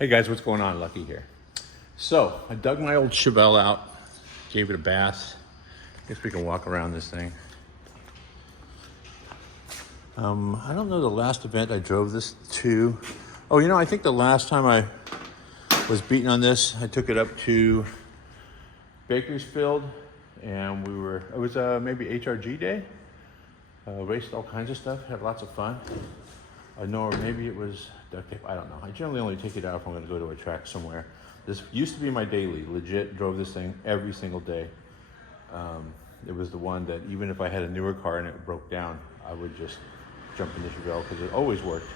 Hey guys, what's going on? Lucky here. So I dug my old Chevelle out, gave it a bath. Guess we can walk around this thing. I don't know the last event I drove this to. Oh, you know, I think the last time I was beaten on this, I took it up to Bakersfield, and it was maybe HRG day. Raced all kinds of stuff, had lots of fun. Or maybe it was duct tape, I don't know. I generally only take it out if I'm gonna go to a track somewhere. This used to be my daily, legit drove this thing every single day. It was the one that even if I had a newer car and it broke down, I would just jump in the Chevelle because it always worked.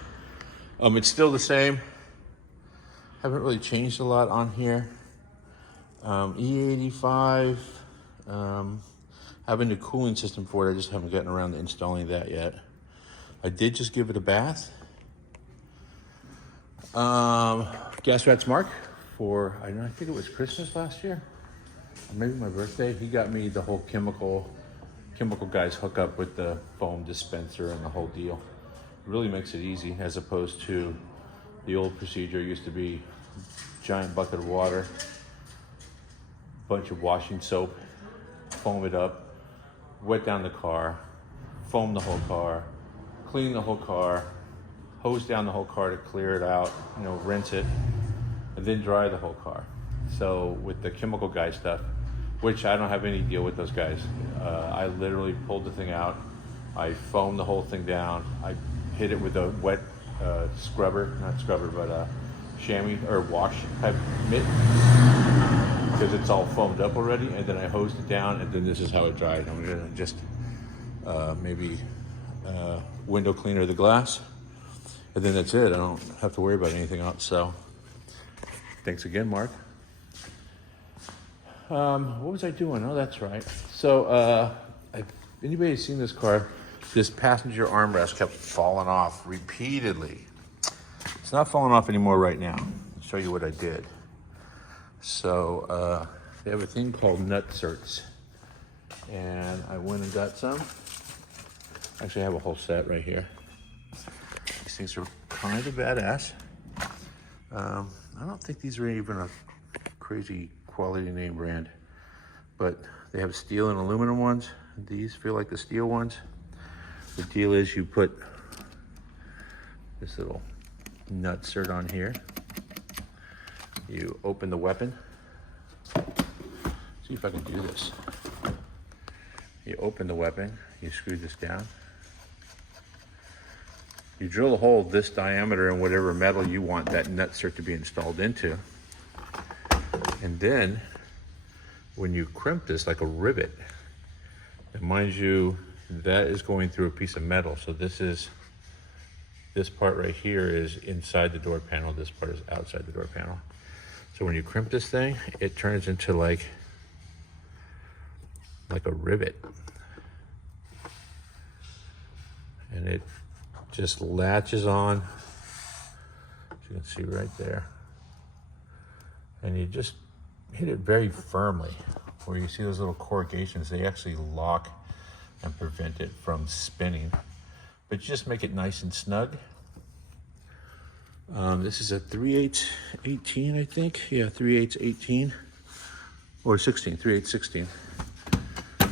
It's still the same. Haven't really changed a lot on here. E85, having a cooling system for it, I just haven't gotten around to installing that yet. I did just give it a bath. Gas Rat's Mark for, I think it was Christmas last year, or maybe my birthday. He got me the whole chemical guys hook up with the foam dispenser and the whole deal. It really makes it easy as opposed to the old procedure. Used to be giant bucket of water, bunch of washing soap, foam it up, wet down the car, foam the whole car, clean the whole car, hose down the whole car to clear it out, rinse it, and then dry the whole car. So with the chemical guy stuff, which I don't have any deal with those guys, I literally pulled the thing out, I foamed the whole thing down, I hit it with a wet chamois or wash type mitt, because it's all foamed up already, and then I hosed it down, and then this is how it dried. I'm gonna just maybe window cleaner the glass, and then that's it. I don't have to worry about anything else. So thanks again, Mark. What was I doing? Oh, that's right. So anybody seen this car? This passenger armrest kept falling off repeatedly. It's not falling off anymore right now. I'll show you what I did. So they have a thing called nut certs, and I went and got some. Actually, I have a whole set right here. These things are kind of badass. I don't think these are even a crazy quality name brand, but they have steel and aluminum ones. These feel like the steel ones. The deal is you put this little nut cert on here. You open the weapon. See if I can do this. You open the weapon, you screw this down. You drill a hole this diameter in whatever metal you want that nut cert to be installed into. And then when you crimp this like a rivet, and mind you, that is going through a piece of metal. So this part right here is inside the door panel. This part is outside the door panel. So when you crimp this thing, it turns into like a rivet. And it just latches on, as you can see right there. And you just hit it very firmly. Where you see those little corrugations, they actually lock and prevent it from spinning. But you just make it nice and snug. This is a 3/8 18, I think. Yeah, 3/8 18 or 16, 3/8 16.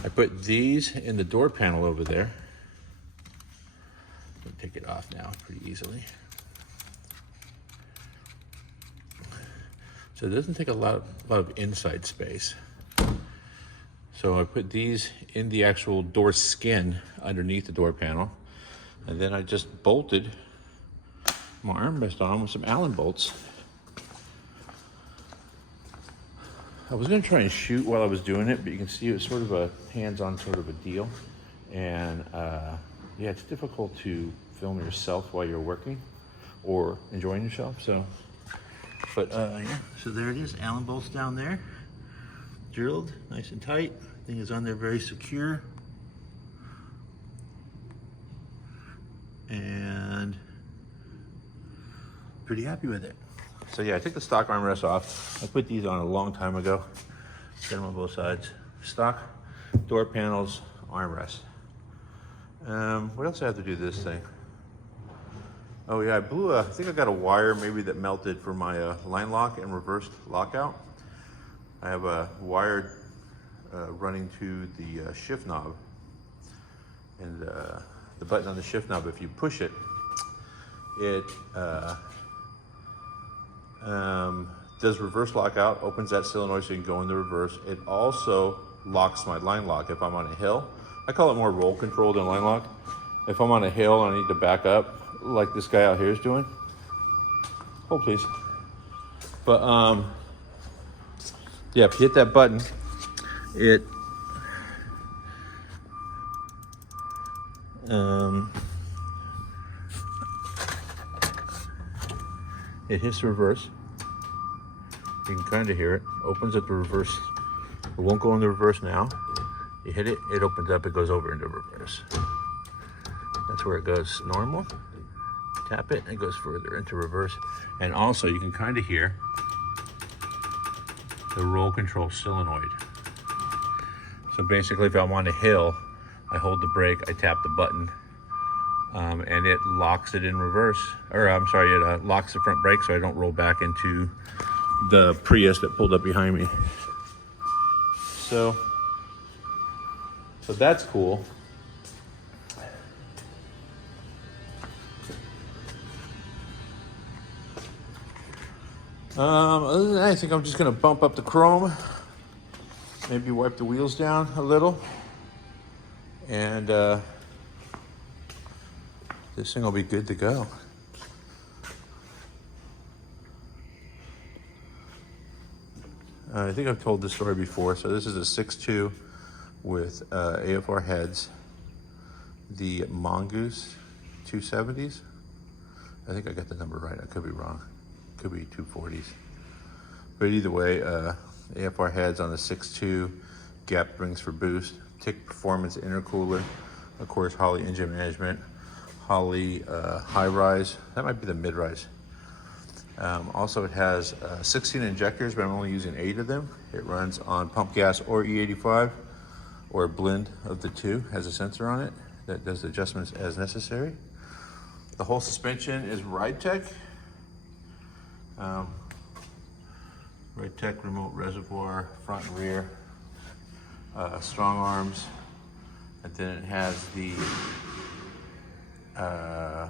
I put these in the door panel over there. I can take it off now pretty easily. So it doesn't take a lot of inside space. So I put these in the actual door skin underneath the door panel, and then I just bolted my armrest on with some Allen bolts. I was gonna try and shoot while I was doing it, but you can see it was sort of a hands-on sort of a deal. And yeah, it's difficult to film yourself while you're working or enjoying yourself. So, but yeah, so there it is, Allen bolts down there, drilled nice and tight. Thing is on there very secure. And pretty happy with it. So yeah, I took the stock armrest off. I put these on a long time ago. Get them on both sides. Stock, door panels, armrest. What else do I have to do to this thing? Oh yeah, I think I got a wire maybe that melted for my line lock and reverse lockout. I have a wire running to the shift knob, and the button on the shift knob, if you push it, it does reverse lockout, opens that solenoid so you can go in the reverse. It also locks my line lock if I'm on a hill. I call it more roll control than line lock. If I'm on a hill and I need to back up, like this guy out here is doing. Hold please. But yeah, if you hit that button, it it hits reverse. You can kind of hear it. Opens up the reverse. It won't go in the reverse now. You hit it, it opens up, it goes over into reverse. That's where it goes normal. Tap it, it goes further into reverse. And also you can kind of hear the roll control solenoid. So basically if I'm on a hill, I hold the brake, I tap the button, and it locks it in reverse. Or I'm sorry, it locks the front brake so I don't roll back into the Prius that pulled up behind me. So that's cool. Other than that, I think I'm just gonna bump up the chrome, maybe wipe the wheels down a little, and this thing will be good to go. I think I've told this story before. So this is a 6.2 with AFR heads, the Mongoose 270s. I think I got the number right. I could be wrong. Could be 240s. But either way, AFR heads on the 6.2, gap rings for boost, TIC performance intercooler, of course Holley engine management, Holley high rise. That might be the mid rise. Also, it has 16 injectors, but I'm only using 8 of them. It runs on pump gas or E85, or a blend of the two. Has a sensor on it that does adjustments as necessary. The whole suspension is RideTech. RideTech remote reservoir, front and rear, strong arms, and then it has the I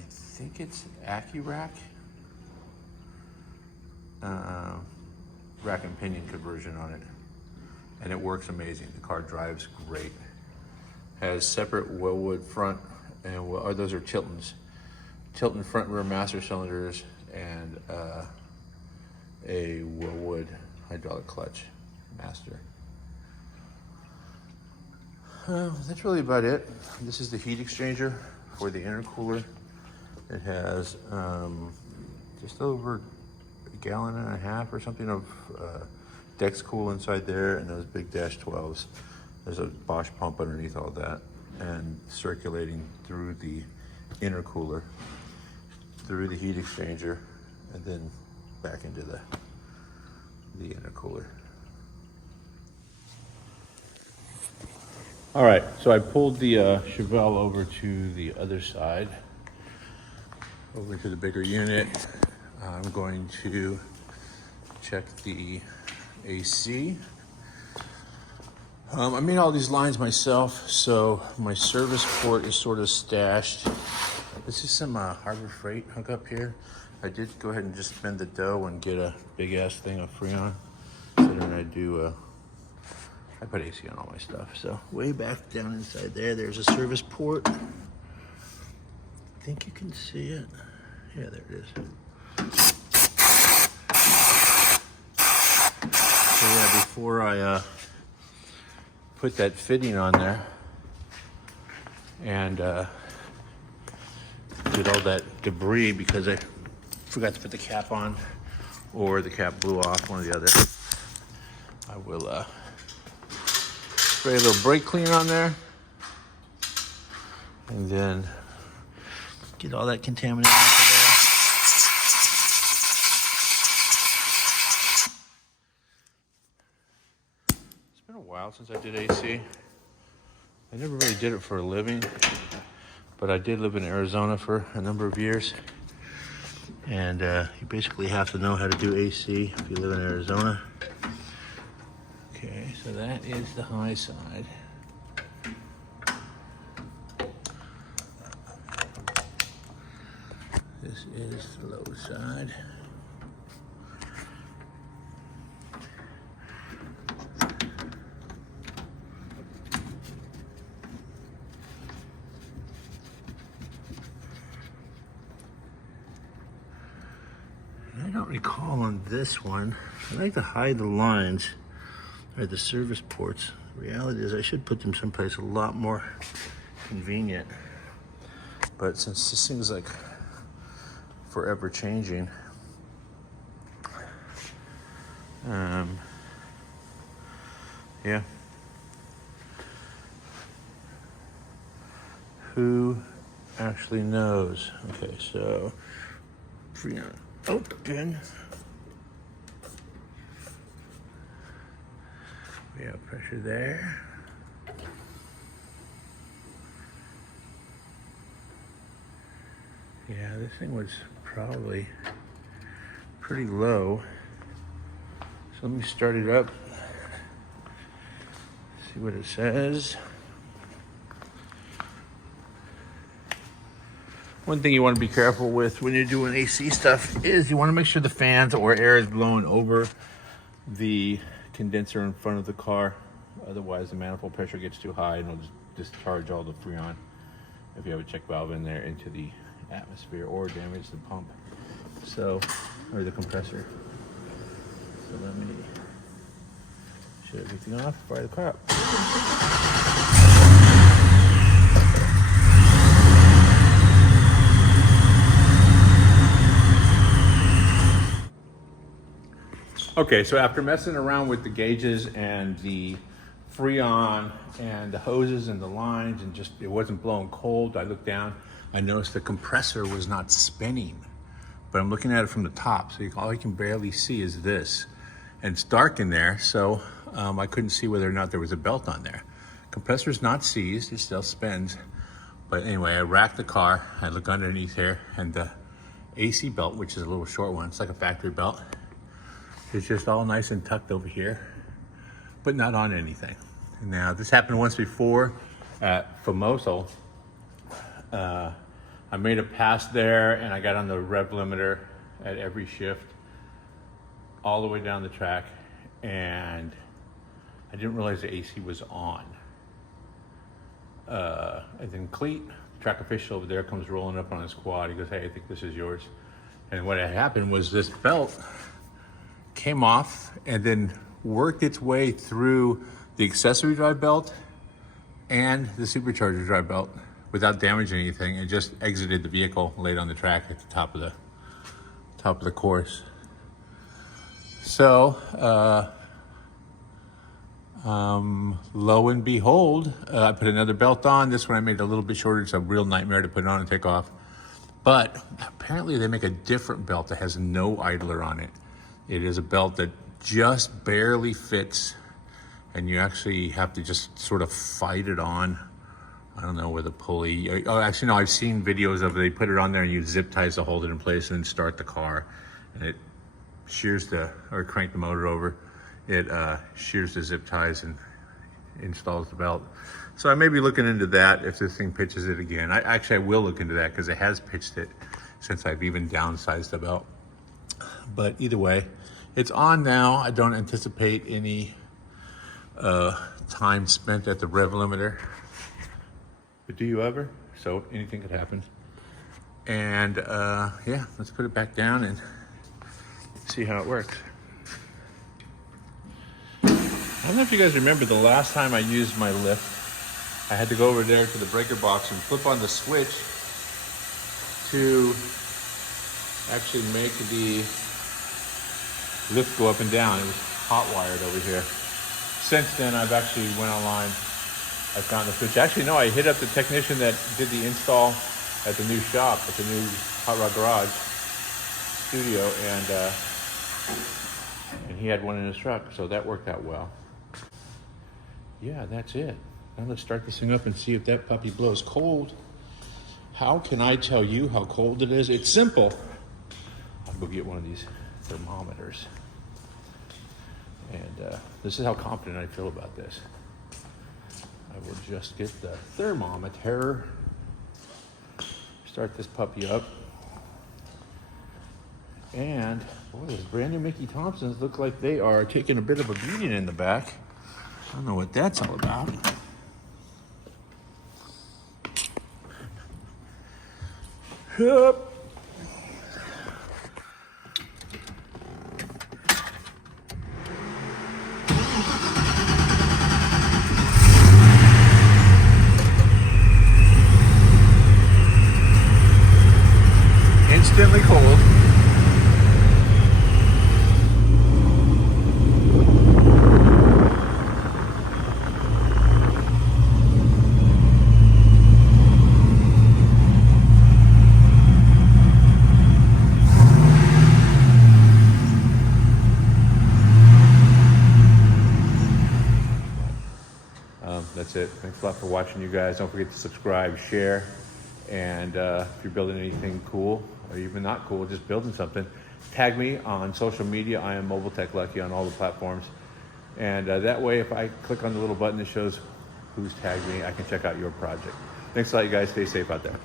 think it's AccuRack, rack and pinion conversion on it, and it works amazing. The car drives great. Has separate Wellwood front, and those are Tilton's. Tilton front and rear master cylinders, and a Wellwood hydraulic clutch master. That's really about it. This is the heat exchanger for the intercooler. It has just over a gallon and a half or something of BeCool inside there, and those big dash 12s. There's a Bosch pump underneath all that, and circulating through the intercooler, through the heat exchanger, and then back into the intercooler. All right, so I pulled the Chevelle over to the other side, over to the bigger unit. I'm going to check the AC. I made all these lines myself, so my service port is sort of stashed. This is some Harbor Freight hookup here. I did go ahead and just spend the dough and get a big ass thing of Freon. So then I put AC on all my stuff. So way back down inside there's a service port. I think you can see it. Yeah, there it is. So yeah, before I put that fitting on there and get all that debris, because I forgot to put the cap on or the cap blew off, one or the other, I will spray a little brake cleaner on there, and then get all that contaminant off of there. It's been a while since I did AC. I never really did it for a living. but I did live in Arizona for a number of years. And you basically have to know how to do AC if you live in Arizona. Okay, so that is the high side. This is the low side. I don't recall on this one. I like to hide the lines or the service ports. The reality is I should put them someplace a lot more convenient. But since this thing's like forever changing, yeah. Who actually knows? Okay, so Freon open. We have pressure there. Yeah, this thing was probably pretty low. So let me start it up. See what it says. One thing you want to be careful with when you're doing AC stuff is you want to make sure the fans or air is blowing over the condenser in front of the car. Otherwise, the manifold pressure gets too high and it'll just discharge all the Freon, if you have a check valve in there, into the atmosphere or damage the pump. So, or the compressor. So let me shut everything off, fire the car up. Okay, so after messing around with the gauges and the Freon and the hoses and the lines and just it wasn't blowing cold, I looked down, I noticed the compressor was not spinning. But I'm looking at it from the top, so all you can barely see is this. And it's dark in there, so I couldn't see whether or not there was a belt on there. Compressor's not seized, it still spins. But anyway, I racked the car, I look underneath here, and the AC belt, which is a little short one, it's like a factory belt, it's just all nice and tucked over here, but not on anything. Now, this happened once before at Famoso. I made a pass there and I got on the rev limiter at every shift all the way down the track, and I didn't realize the AC was on. And then Cleat, track official over there, comes rolling up on his quad. He goes, "Hey, I think this is yours." And what had happened was this belt came off and then worked its way through the accessory drive belt and the supercharger drive belt without damaging anything. It just exited the vehicle, laid on the track at the top of the course. So lo and behold, I put another belt on. This one I made a little bit shorter. It's a real nightmare to put on and take off. But apparently they make a different belt that has no idler on it. It is a belt that just barely fits, and you actually have to just sort of fight it on. I don't know, with a pulley. Oh, actually, no, I've seen videos of it. They put it on there and use zip ties to hold it in place and then start the car. And it shears or crank the motor over. It shears the zip ties and installs the belt. So I may be looking into that if this thing pitches it again. I will look into that because it has pitched it since I've even downsized the belt. But either way, it's on now. I don't anticipate any time spent at the rev limiter. But do you ever? So anything could happen. And yeah, let's put it back down and see how it works. I don't know if you guys remember the last time I used my lift. I had to go over there to the breaker box and flip on the switch to actually make the lift go up and down. It was hot wired over here. Since then, I've actually went online. I found the switch. Actually, no, I hit up the technician that did the install at the new shop, at the new Hot Rod Garage studio, and he had one in his truck, so that worked out well. Yeah, that's it. Now let's start this thing up and see if that puppy blows cold. How can I tell you how cold it is? It's simple. I'll go get one of these thermometers. And this is how confident I feel about this. I will just get the thermometer, start this puppy up. And boy, those brand new Mickey Thompsons look like they are taking a bit of a beating in the back. I don't know what that's all about. Hup. Instantly cold. That's it. Thanks a lot for watching, you guys. Don't forget to subscribe, share, and if you're building anything cool, or even not cool, just building something, tag me on social media. I am Mobile Tech Lucky on all the platforms. And that way, if I click on the little button that shows who's tagged me, I can check out your project. Thanks a lot, you guys. Stay safe out there.